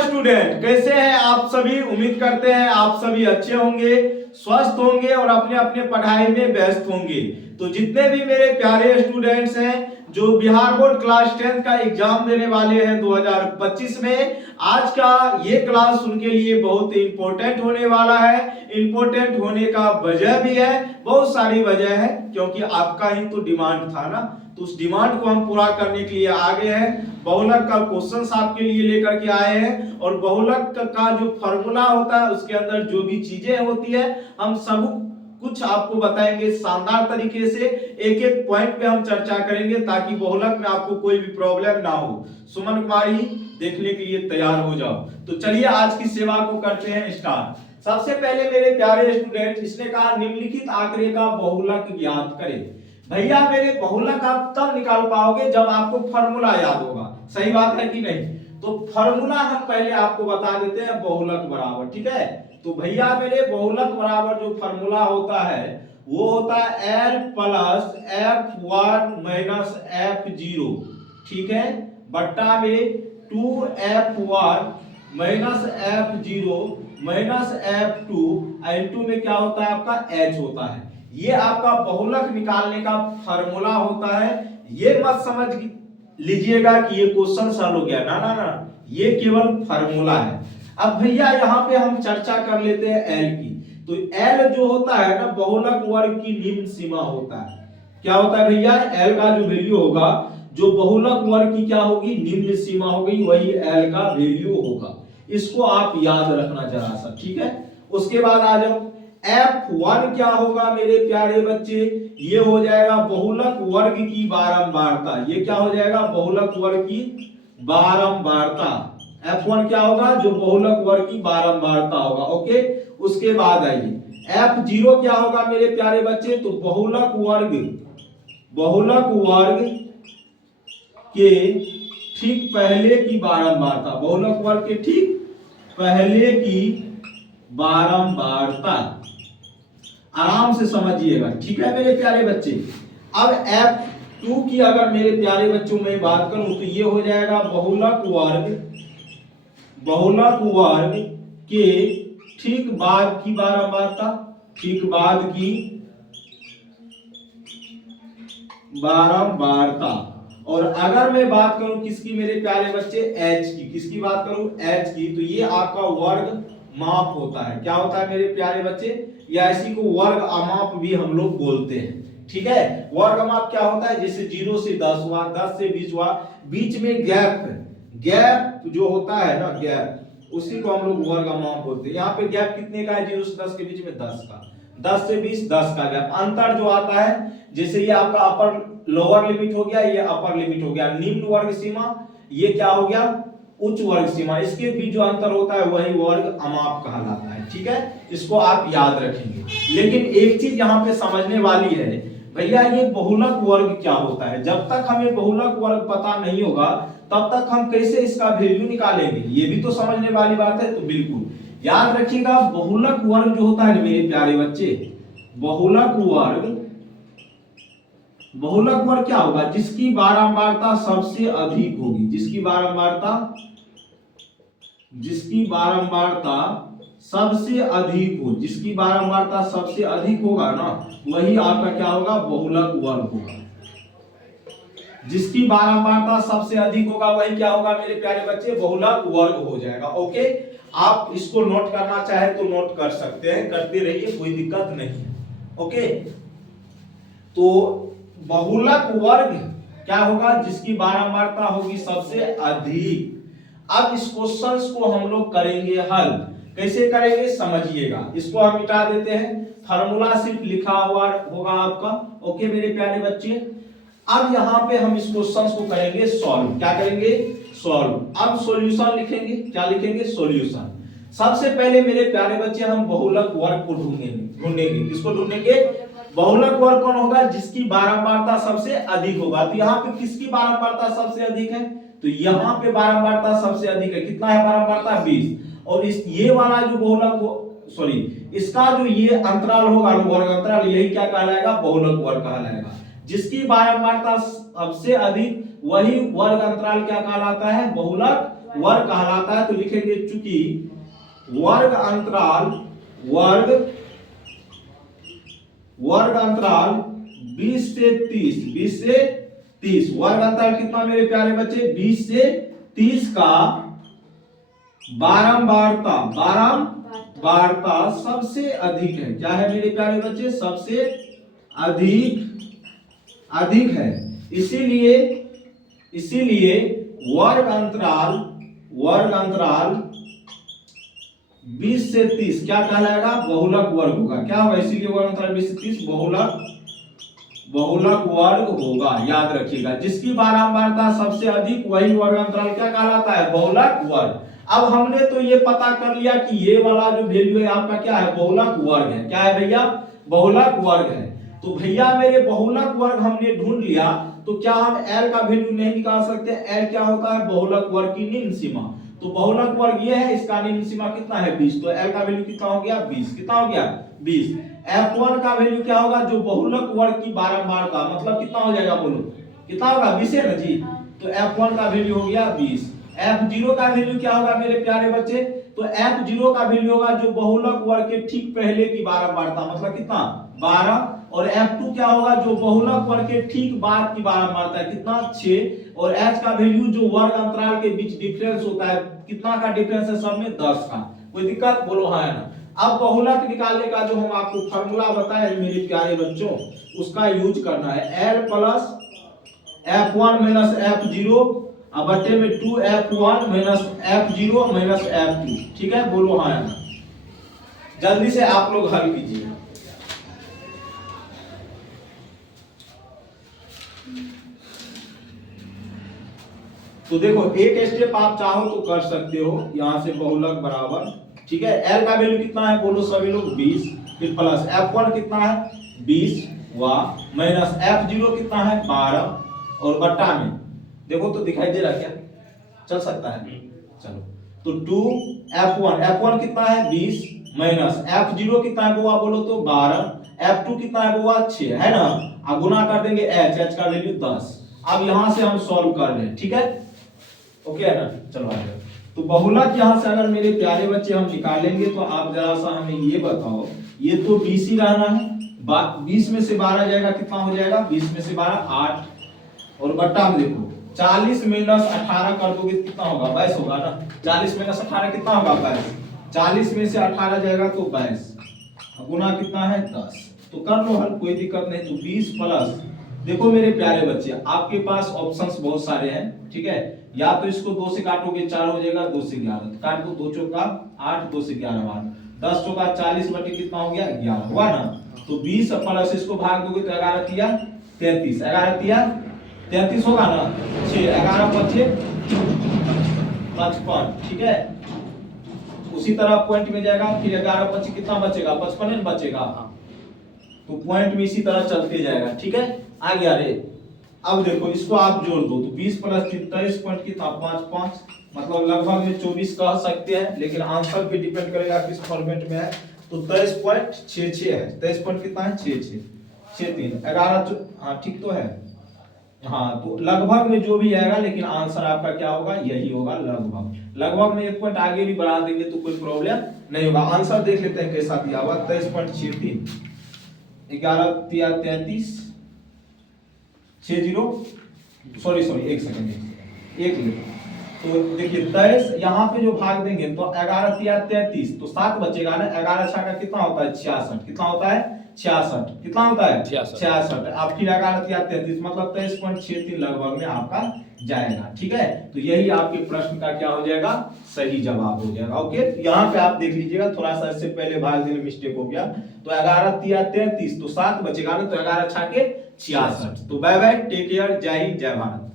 नमस्कार स्टूडेंट, कैसे हैं आप सभी। उम्मीद करते हैं आप सभी अच्छे होंगे, स्वस्थ होंगे और अपने अपने पढ़ाई में व्यस्त होंगे। तो जितने भी मेरे प्यारे स्टूडेंट्स हैं जो बिहार बोर्ड क्लास 10 का एग्जाम देने वाले हैं 2025 में, आज का ये क्लास उनके लिए बहुत इंपॉर्टेंट होने वाला है। इंपॉर्टेंट होने का वजह भी है, बहुत सारी वजह है, क्योंकि आपका ही तो डिमांड था ना, तो उस डिमांड को हम पूरा करने के लिए आगे हैं। बहुलक का क्वेश्चंस आपके लिए लेकर के आए हैं और बहुलक का जो फॉर्मूला होता है उसके अंदर जो भी चीजें होती है हम सब कुछ आपको बताएंगे शानदार तरीके से। एक एक पॉइंट पे हम चर्चा करेंगे ताकि बहुलक में आपको कोई भी प्रॉब्लम ना हो। सुमन कुमारी देखने के लिए तैयार हो जाओ। तो चलिए आज की सेवा को करते हैं स्टार्ट। सबसे पहले मेरे प्यारे स्टूडेंट, इसने कहा निम्नलिखित आंकड़े का बहुलक ज्ञात करें। भैया मेरे बहुलक आप तब निकाल पाओगे जब आपको फॉर्मूला याद होगा, सही बात है कि नहीं। तो फॉर्मूला हम पहले आपको बता देते हैं, बहुलक बराबर, ठीक है। तो भैया मेरे बहुलक बराबर जो फॉर्मूला होता है वो होता है L plus F1 minus F0, ठीक है, बट्टा में 2F1 minus F0 minus F2, N2 में क्या होता है आपका H होता है। ये आपका बहुलक निकालने का फॉर्मूला होता है। ये मत समझ लीजिएगा कि ये क्वेश्चन सॉल्व हो गया, ना ना ना, ये केवल फॉर्मूला है। अब भैया यहाँ पे हम चर्चा कर लेते हैं एल की। तो एल जो होता है ना, बहुलक वर्ग की निम्न सीमा होता है। क्या होता है भैया, एल का जो वैल्यू होगा, जो बहुलक वर्ग की क्या होगी, निम्न सीमा होगी, वही एल का वैल्यू होगा। इसको आप याद रखना जरा सा, ठीक है। उसके बाद आ जाओ, F1 क्या होगा मेरे प्यारे बच्चे, ये हो जाएगा बहुलक वर्ग की बारंबारता। ये क्या हो जाएगा, बहुलक वर्ग की बारंबारता। F1 क्या होगा, जो बहुलक वर्ग की बारंबारता होगा, ओके। उसके बाद आइए F0 क्या होगा मेरे प्यारे बच्चे, तो बहुलक वर्ग के ठीक पहले की बारंबारता, बहुलक वर्ग के ठीक पहले की बारंबारता। आराम से समझिएगा, ठीक है मेरे प्यारे बच्चे। अब F2 की अगर मेरे प्यारे बच्चों में बात करूं तो ये हो जाएगा बहुलक वर्ग के ठीक बाद की बारंबारता, ठीक बाद की बारंबारता। और अगर मैं बात करूं किसकी मेरे प्यारे बच्चे, H की, किसकी बात करूं, H की, तो ये आपका वर्ग माप होता है। क्या होता है मेरे प्यारे बच्चे, या इसी को वर्ग अमाप भी हम लोग बोलते हैं, ठीक है। वर्ग अमाप क्या होता है, जैसे 0 से 10 हुआ, 10 से 20 हुआ, बीच में गैप जो होता है ना, गैप, उसी को हम लोग वर्ग अमाप बोलते हैं। यहाँ पे गैप कितने का है, 0 से 10 के बीच में 10 का, 10 से 20 10 का गैप। अंतर जो आता है, जैसे ये आपका अपर लोअर लिमिट हो गया, ये अपर लिमिट हो गया, निम्न वर्ग सीमा, ये क्या हो गया, उच्च वर्ग सीमा। इसके बीच जो अंतर होता है वही वर्ग अमाप कहलाता है, ठीक है। इसको आप याद रखेंगे। लेकिन एक चीज यहाँ पे समझने वाली है भैया, ये बहुलक वर्ग क्या होता है। जब तक हमें बहुलक वर्ग पता नहीं होगा तब तक हम कैसे इसका वैल्यू निकालेंगे, ये भी तो समझने वाली बात है। तो बिल्कुल याद रखिएगा, बहुलक वर्ग जो होता है मेरे प्यारे बच्चे, बहुलक वर्ग क्या होगा, जिसकी बारंबारता सबसे अधिक होगी, जिसकी बारंबारता सबसे अधिक हो, जिसकी बारंबारता सबसे अधिक होगा ना, वही आपका क्या होगा, बहुलक वर्ग होगा। जिसकी बारंबारता सबसे अधिक होगा वही क्या होगा मेरे प्यारे बच्चे, बहुलक वर्ग हो जाएगा, ओके। आप इसको नोट करना चाहे तो नोट कर सकते हैं, करते रहिए, कोई दिक्कत नहीं है, ओके। तो बहुलक वर्ग क्या होगा, जिसकी बारंबारता होगी सबसे अधिक। अब इस क्वेश्चंस को हम लोग करेंगे हल, कैसे करेंगे समझिएगा। इसको हम मिटा देते हैं, फार्मूला सिर्फ लिखा हुआ होगा आपका, ओके मेरे प्यारे बच्चे। अब यहाँ पे हम इस क्वेश्चंस को करेंगे सॉल्व। क्या करेंगे, सॉल्व। अब सॉल्यूशन लिखेंगे, क्या लिखेंगे, सॉल्यूशन। सबसे पहले मेरे प्यारे बच्चे हम बहुलक वर्ग को ढूंढेंगे। किसको ढूंढेंगे, बहुलक वर्ग कौन होगा, जिसकी बारंबारता सबसे अधिक होगा। तो यहाँ पे किसकी बारंबारता सबसे अधिक है, तो यहाँ पे बारंबारता सबसे अधिक है। कितना है बारंबारता, 20। और इस ये वाला जो बहुलक सॉरी इसका जो ये अंतराल होगा, वर्ग अंतराल, यही क्या कहलाएगा, बहुलक वर्ग कहलाएगा। जिसकी बारंबारता सबसे अधिक वही वर्ग अंतराल क्या कहलाता है, बहुलक वर्ग कहलाता है। तो लिखेंगे चूंकि वर्ग अंतराल 20 से 30 वर्ग अंतराल कितना मेरे प्यारे बच्चे 20 से 30 का बारंबारता सबसे अधिक है। क्या है मेरे प्यारे बच्चे? सबसे अधिक है। इसीलिए वर्ग अंतराल 20 से 30 क्या कहलाएगा? बहुलक वर्ग होगा। क्या होगा? इसीलिए वर्ग अंतराल 20 से 30 बहुलक वर्ग होगा। याद रखिएगा, जिसकी बारंबारता सबसे अधिक वही वर्ग अंतराल क्या कहलाता है? बहुलक वर्ग। अब हमने तो ये पता कर लिया कि ये वाला जो वैल्यू है आपका क्या है? बहुलक वर्ग है। क्या है भैया? बहुलक वर्ग है। तो भैया मेरे बहुलक वर्ग हमने ढूंढ लिया, तो क्या हम L का वैल्यू नहीं निकाल सकते? L क्या होता है? बहुलक वर्ग की निम्न सीमा। तो बहुलक वर्ग ये है, इसका निम्न सीमा कितना है? 20। तो L का वैल्यू कितना हो गया? 20। कितना हो गया? 20। F1 का वैल्यू क्या होगा? जो बहुलक वर्ग की बारंबारता, मतलब कितना हो जाएगा? बोलो कितना होगा? 20 है ना जी। तो F1 का वैल्यू हो गया 20। F0 का वैल्यू क्या होगा मेरे प्यारे बच्चे? तो F0 का वैल्यू होगा जो बहुलक वर्ग के ठीक पहले की बारंबारता, मतलब कितना? 12। और F2 क्या होगा? जो बहुलक वर्ग के ठीक बाद की बारंबारता है, कितना? 6। और H का वैल्यू जो वर्ग अंतराल के बीच डिफरेंस होता है, कितना का डिफरेंस है सब में? 10 का। कोई दिक्कत? बोलो हाँ है ना। अब बहुलक निकालने का जो हम आपको फार्मूला बताए मेरे प्यारे बच्चों, उसका यूज करना है। L plus F1 minus F0 अब बटे में 2F1 minus F0 minus F2। ठीक है? बोलो हाँ है ना। जल्दी से आप लोग हल कीजिए। तो देखो एक स्टेप आप चाहो तो कर सकते हो, यहां से बहुलक बराबर, ठीक है। L का वैल्यू कितना है? बोलो सभी लोग 20। फिर प्लस F1 कितना है? 20 वा माइनस F0 कितना है? 12 और बट्टा में देखो तो दिखाई दे रहा क्या? चल सकता है? चलो तो 2F1 कितना है? 20 माइनस F0 कितना है बुआ? बोलो तो 12। F2 कितना है बुआ? 6 है ना। अब गुना कर देंगे H का वैल्यू 10। अब यहां से हम सॉल्व कर रहे हैं, ठीक है? ओके है ना। चलो आगे। तो बहुलक यहां से अगर मेरे प्यारे बच्चे हम निकालेंगे तो आप जरा सा हमें ये बताओ, ये तो 20 ही रहना है, 20 में से 12 जाएगा, कितना हो जाएगा? 20 में से 12 8 और बट्टा में देखो 40 माइनस 18 कर दोगे कितना होगा? 22 होगा ना। 40 माइनस 18 कितना होगा? 22। 40 में से 18 जाएगा तो 22, गुना कितना है? 10। तो कर लो हल, कोई दिक्कत नहीं। तो 20 प्लस, देखो मेरे प्यारे बच्चे आपके पास ऑप्शंस बहुत सारे हैं, ठीक है। या तो इसको 2 से काटोगे 4 हो जाएगा, 2 से 11 तो काट दो, 2 चौका 8, 2 से 11 बार 10 चौका 40 बटे कितना हो गया? 11 हुआ ना। तो 20 प्लस इसको भाग दोगे तो 11 तिया 33, 11 तिया 33 होगा ना। 6 11 5 55, ठीक है। उसी तरह पॉइंट में जाएगा, फिर 11 5 कितना बचेगा? 55 बचेगा। तो पॉइंट में इसी तरह चलते जाएगा, ठीक है। आ गया रे। अब देखो इसको आप जोड़ दो तो 20 प्लस 23 पॉइंट कितना? 5 5, मतलब लगभग में 24 कह सकते हैं, लेकिन आंसर पे डिपेंड करेगा किस फॉर्मेट में है। तो 23.66 है। 23 पॉइंट कितना है? 66 63 11। हाँ ठीक तो है। हाँ तो लगभग में जो भी आएगा, लेकिन आंसर आपका क्या होगा? यही होगा लगभग में 1 पॉइंट आगे भी बढ़ा देंगे तो कोई प्रॉब्लम नहीं होगा। आंसर देख लेते हैं कैसा दिया हुआ। 23.63 11 तिया 33 60 सॉरी एक सेकंड एक मिनट। तो देखिए 23 यहाँ पे जो भाग देंगे तो 11 तिया 33 तो 7 बचेगा ना। 11 छक्का कितना होता है? 66। कितना होता है? 66। कितना होता है? 66। अब फिर 11 तिया 33 मतलब 23.63 लगभग में आपका जाएगा, ठीक है। तो यही आपके प्रश्न का क्या हो जाएगा? सही जवाब हो जाएगा। ओके, यहाँ पे आप देख लीजिएगा, थोड़ा सा इससे पहले भाग देने में मिस्टेक हो गया। तो 11 तिया 33 तो 7 बचेगा ना। तो 11 छक्के 66। तो बाय बाय, टेक केयर, जय हिंद, जय भारत।